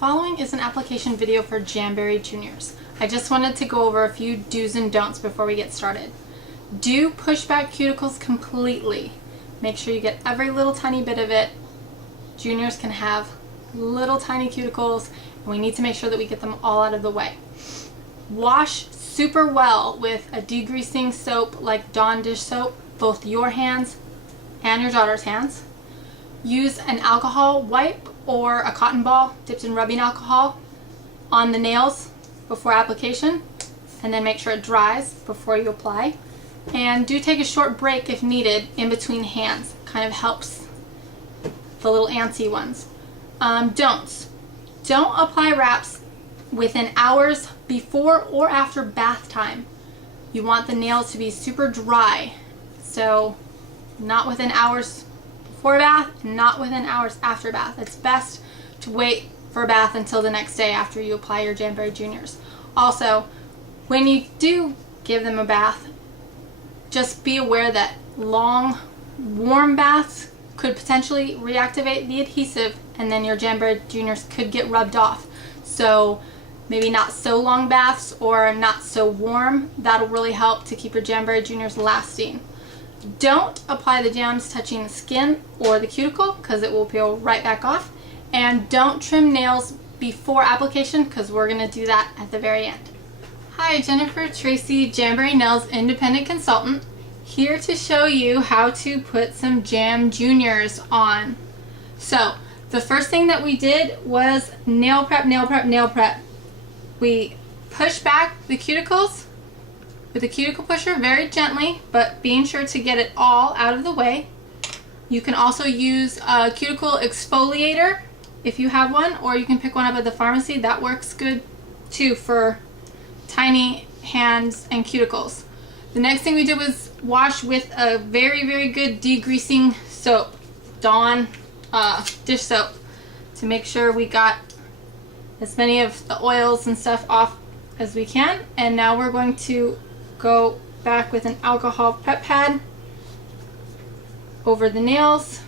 following is an application video for Jamberry Juniors. I just wanted to go over a few do's and don'ts before we get started. Do push back cuticles completely. Make sure you get every little tiny bit of it. Juniors can have little tiny cuticles, and we need to make sure that we get them all out of the way. Wash super well with a degreasing soap like Dawn dish soap, both your hands and your daughter's hands. Use an alcohol wipe or a cotton ball dipped in rubbing alcohol on the nails before application, and then make sure it dries before you apply. And do take a short break if needed in between hands. Kind of helps the little antsy ones. Don'ts. Don't apply wraps within hours before or after bath time. You want the nails to be super dry, so not within hours before bath, not within hours after bath. It's best to wait for a bath until the next day after you apply your Jamberry Juniors. Also, when you do give them a bath, just be aware that long, warm baths could potentially reactivate the adhesive, and then your Jamberry Juniors could get rubbed off. So maybe not so long baths or not so warm. That'll really help to keep your Jamberry Juniors lasting. Don't apply the jams touching the skin or the cuticle because it will peel right back off. And don't trim nails before application because we're going to do that at the very end. Hi, Jennifer Tracy, Jamberry Nails Independent Consultant, here to show you how to put some Jam Juniors on. So the first thing that we did was nail prep, nail prep, nail prep. We push back the cuticles with a cuticle pusher very gently, but being sure to get it all out of the way. You can also use a cuticle exfoliator if you have one, or you can pick one up at the pharmacy. That works good too for tiny hands and cuticles. The next thing we did was wash with a very, very good degreasing soap, Dawn dish soap, to make sure we got as many of the oils and stuff off as we can. And now we're going to go back with an alcohol prep pad over the nails,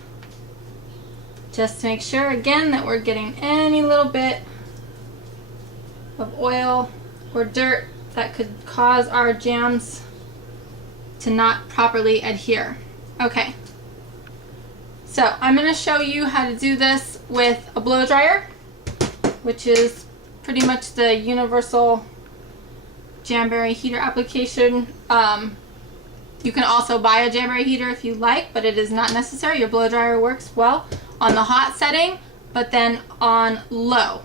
just to make sure again that we're getting any little bit of oil or dirt that could cause our jams to not properly adhere. Okay, so I'm going to show you how to do this with a blow dryer, which is pretty much the universal Jamberry heater application. You can also buy a Jamberry heater if you like, but it is not necessary. Your blow dryer works well on the hot setting, but then on low.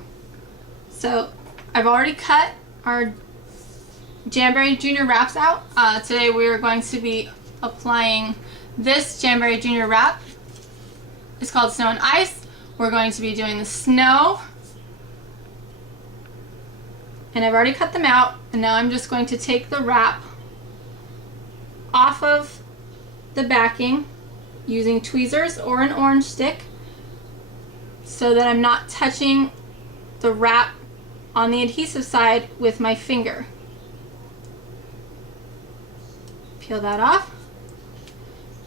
So I've already cut our Jamberry Junior wraps out. Today we are going to be applying this Jamberry Junior wrap. It's called Snow and Ice. We're going to be doing the snow, and I've already cut them out, and now I'm just going to take the wrap off of the backing using tweezers or an orange stick so that I'm not touching the wrap on the adhesive side with my finger. Peel that off,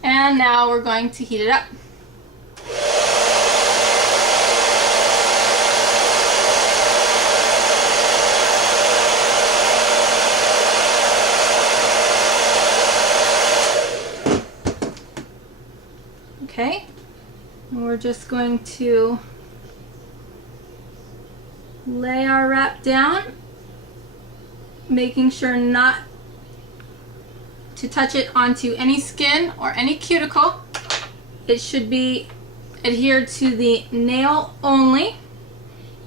and now we're going to heat it up. Okay, and we're just going to lay our wrap down, making sure not to touch it onto any skin or any cuticle. It should be adhered to the nail only,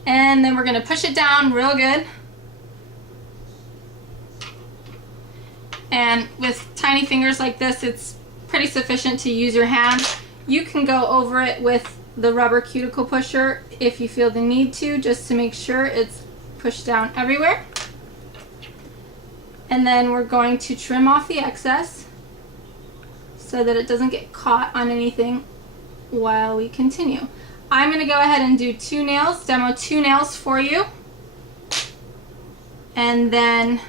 and then we're going to push it down real good. And with tiny fingers like this, it's pretty sufficient to use your hand. You can go over it with the rubber cuticle pusher if you feel the need to, just to make sure it's pushed down everywhere. And then we're going to trim off the excess so that it doesn't get caught on anything while we continue. I'm going to go ahead and do demo two nails for you, and then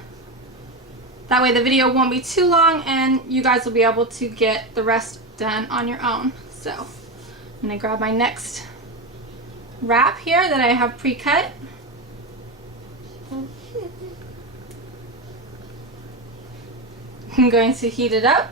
that way the video won't be too long and you guys will be able to get the rest done on your own. So I'm going to grab my next wrap here that I have pre-cut. I'm going to heat it up.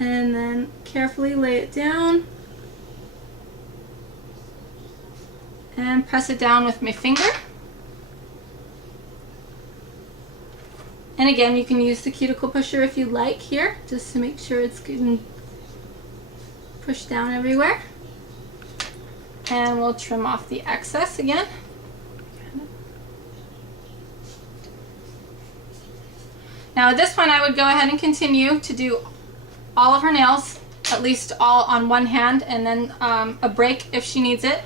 And then carefully lay it down and press it down with my finger. And again, you can use the cuticle pusher if you like here, just to make sure it's good and push down everywhere. And we'll trim off the excess again. Now at this point I would go ahead and continue to do all of her nails, at least all on one hand, and then a break if she needs it.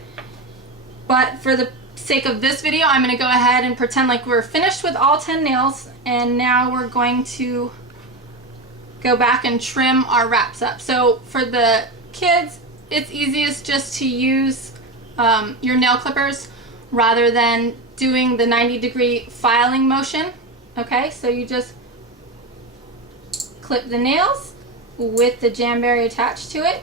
But for the sake of this video, I'm going to go ahead and pretend like we're finished with all 10 nails, and now we're going to go back and trim our wraps up. So for the kids, it's easiest just to use your nail clippers rather than doing the 90-degree filing motion. Okay, so you just clip the nails with the Jamberry attached to it.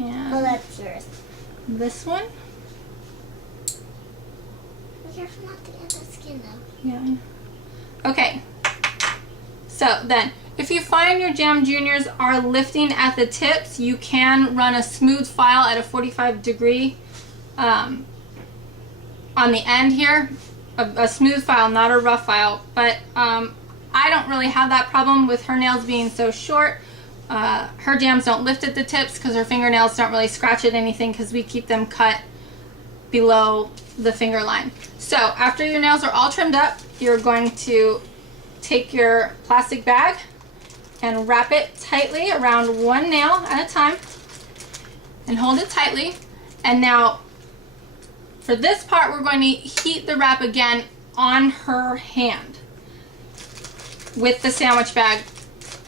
And oh, that's yours. This one. Be careful not to get the skin though. Yeah. Okay. So then, if you find your Jam Juniors are lifting at the tips, you can run a smooth file at a 45-degree on the end here. A smooth file, not a rough file. But I don't really have that problem with her nails being so short. Her jams don't lift at the tips because her fingernails don't really scratch at anything because we keep them cut below the finger line. So after your nails are all trimmed up, you're going to take your plastic bag and wrap it tightly around one nail at a time and hold it tightly. And now for this part, we're going to heat the wrap again on her hand with the sandwich bag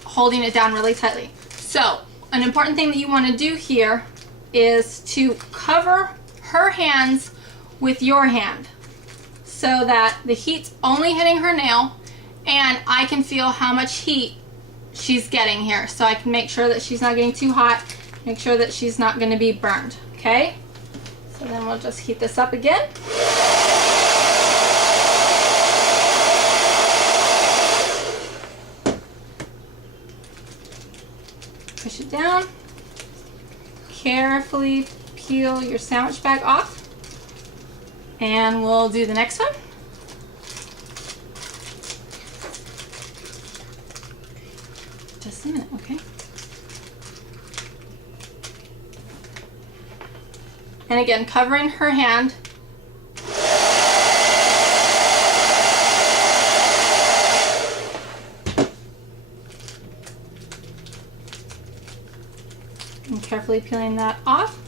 holding it down really tightly. So an important thing that you want to do here is to cover her hands with your hand so that the heat's only hitting her nail and I can feel how much heat she's getting here, so I can make sure that she's not getting too hot, make sure that she's not going to be burned. Okay, so then we'll just heat this up again. Push it down. Carefully peel your sandwich bag off. And we'll do the next one. Just a minute, okay? And again, covering her hand. And carefully peeling that off.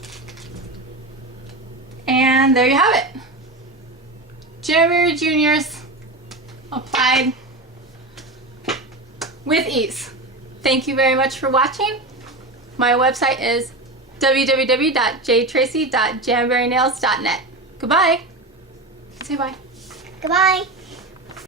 And there you have it. Jamberry Juniors applied with ease. Thank you very much for watching. My website is www.jtracy.jamberrynails.net. Goodbye. Say bye. Goodbye.